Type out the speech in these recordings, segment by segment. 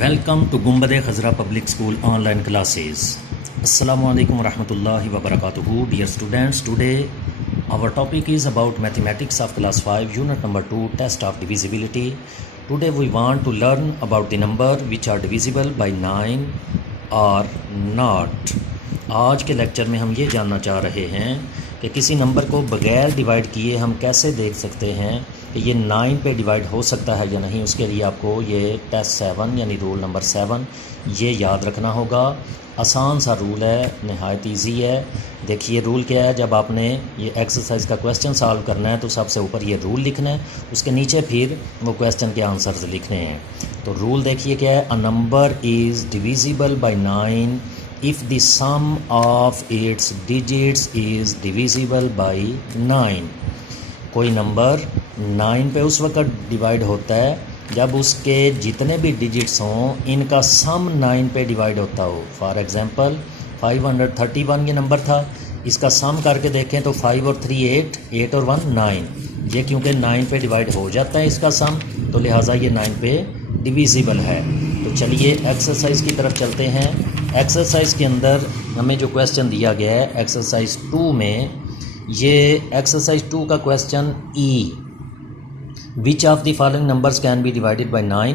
Welcome to Gumbad Khazra Public School online classes. Assalamu alaikum warahmatullahi wabarakatuh. Dear students, today our topic is about mathematics of class 5 unit number 2 test of divisibility. Today we want to learn about the number which are divisible by 9 or not. आज के lecture में हम ये जानना चाह रहे हैं कि किसी नंबर को बगैर डिवाइड किए हम कैसे देख सकते हैं कि ये 9 पे डिवाइड हो सकता है या नहीं। उसके लिए आपको ये टेस्ट 7 यानी रूल नंबर 7 ये याद रखना होगा। आसान सा रूल है, नहायत इजी है। देखिए रूल क्या है, जब आपने ये एक्सरसाइज का क्वेश्चन सॉल्व करना है तो सबसे ऊपर ये रूल लिखना है, उसके नीचे फिर वो क्वेश्चन के आंसर्स लिखने हैं। तो रूल देखिए क्या है, a number is divisible by 9 if the sum of its digits is divisible by 9। कोई नंबर 9 पे उस वक्त डिवाइड होता है जब उसके जितने भी डिजिट्स हों इनका सम 9 पे डिवाइड होता हो। फॉर एग्ज़ाम्पल 531 ये नंबर था, इसका सम करके देखें तो 5 और 3 8 और 1 9। ये क्योंकि 9 पे डिवाइड हो जाता है इसका सम, तो लिहाजा ये 9 पे डिविजिबल है। तो चलिए एक्सरसाइज की तरफ चलते हैं। एक्सरसाइज के अंदर हमें जो क्वेश्चन दिया गया है एक्सरसाइज 2 में, ये एक्सरसाइज 2 का question E, which of the following numbers can be divided by 9,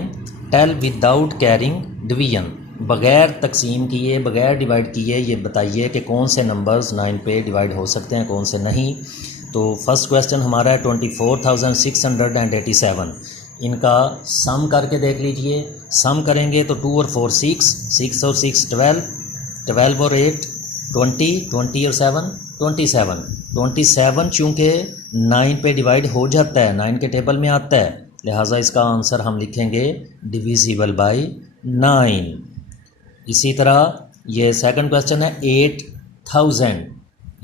tell without carrying division. बग़ैर तकसीम किए, बग़ैर डिवाइड किए ये बताइए कि कौन से नंबर्स 9 पे डिवाइड हो सकते हैं, कौन से नहीं। तो फर्स्ट क्वेश्चन हमारा है 24,687। इनका सम करके देख लीजिए। सम करेंगे तो 2 और 4 6, 6 और 6 12, 12 और 8 20, 20 और 7 27। 27 चूँकि 9 पे डिवाइड हो जाता है, 9 के टेबल में आता है, लिहाजा इसका आंसर हम लिखेंगे डिविजिबल बाय 9। इसी तरह ये सेकंड क्वेश्चन है 8000।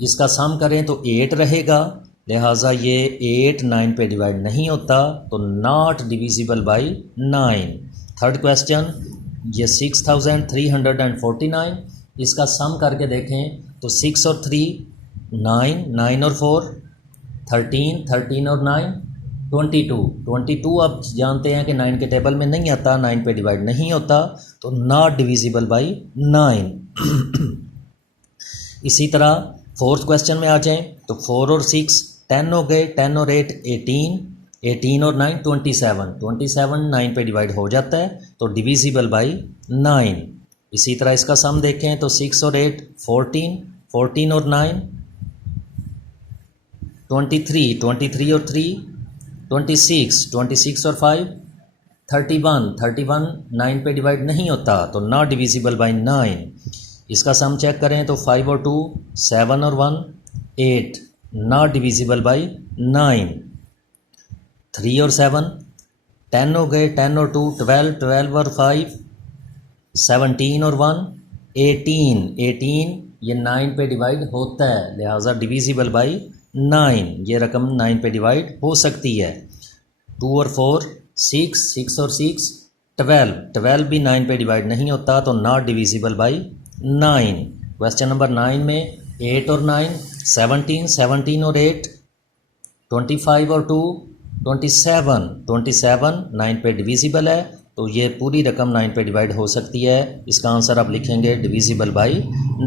इसका सम करें तो 8 रहेगा, लिहाजा ये 8 9 पे डिवाइड नहीं होता, तो not divisible by 9। Third question ये 6349। इसका सम करके देखें तो 6 और 3 9, 9 और 4 13, 13 और 9 22। 22 आप जानते हैं कि 9 के टेबल में नहीं आता, 9 पे डिवाइड नहीं होता, तो नॉट डिविजिबल बाय 9। इसी तरह फोर्थ क्वेश्चन में आ जाएं तो 4 और 6 10 हो गए, 10 और 8 18, 18 और 9 27। 27 9 पे डिवाइड हो जाता है, तो डिविजिबल बाय 9। इसी तरह इसका सम देखें तो 6 और 8 14, 14 और 9 23, 23 और 3 26, 26 और 5 31, 31 9 पे डिवाइड नहीं होता, तो नॉट डिविजिबल बाय 9। इसका सम चेक करें तो 5 और 2 7 और 1 8, नॉट डिविजिबल बाय 9। 3 और 7 10 हो गए, 10 और 2 12, 12 और 5 17 और 1 18, 18 ये 9 पे डिवाइड होता है, लिहाजा डिविजिबल बाय 9। ये रकम 9 पे डिवाइड हो सकती है। 2 और 4 6, 6 और 6 12, 12 भी 9 पे डिवाइड नहीं होता, तो not divisible by 9। Question number 9 में 8 और 9 17, 17 और 8 25 और 2 27, 27 9 पे डिविजिबल है, तो ये पूरी रकम 9 पे डिवाइड हो सकती है। इसका आंसर आप लिखेंगे डिविजिबल बाय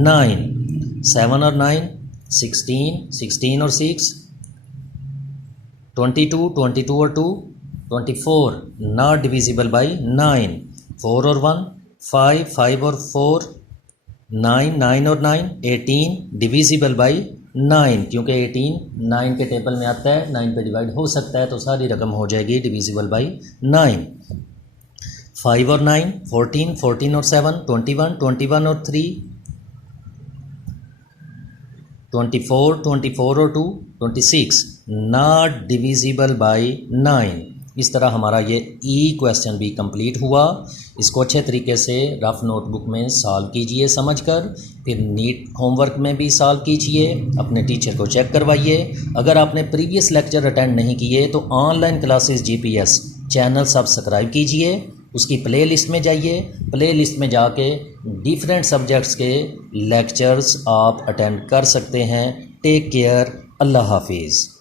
9। 7 और 9 16, 16 और 6 22, 22 और 2 24, नॉट डिविजिबल बाय 9। 4 और 1 5, 5 और 4 9, 9 और 9 18, डिविजिबल बाय 9, क्योंकि 18 9 के टेबल में आता है, 9 पे डिवाइड हो सकता है, तो सारी रकम हो जाएगी डिविजिबल बाय 9। 5 और 9 14, 14 और 7 21, 21 और 3 24, 24 और 2 26, नॉट डिविजिबल बाय 9। इस तरह हमारा ये ई क्वेश्चन भी कंप्लीट हुआ। इसको अच्छे तरीके से रफ नोटबुक में सॉल्व कीजिए समझकर, फिर नीट होमवर्क में भी सॉल्व कीजिए, अपने टीचर को चेक करवाइए। अगर आपने प्रीवियस लेक्चर अटेंड नहीं किए तो online classes GPS channel subscribe कीजिए, उसकी प्लेलिस्ट में जाइए, प्लेलिस्ट में जाके डिफरेंट सब्जेक्ट्स के लेक्चर्स आप अटेंड कर सकते हैं। टेक केयर, अल्लाह हाफिज़।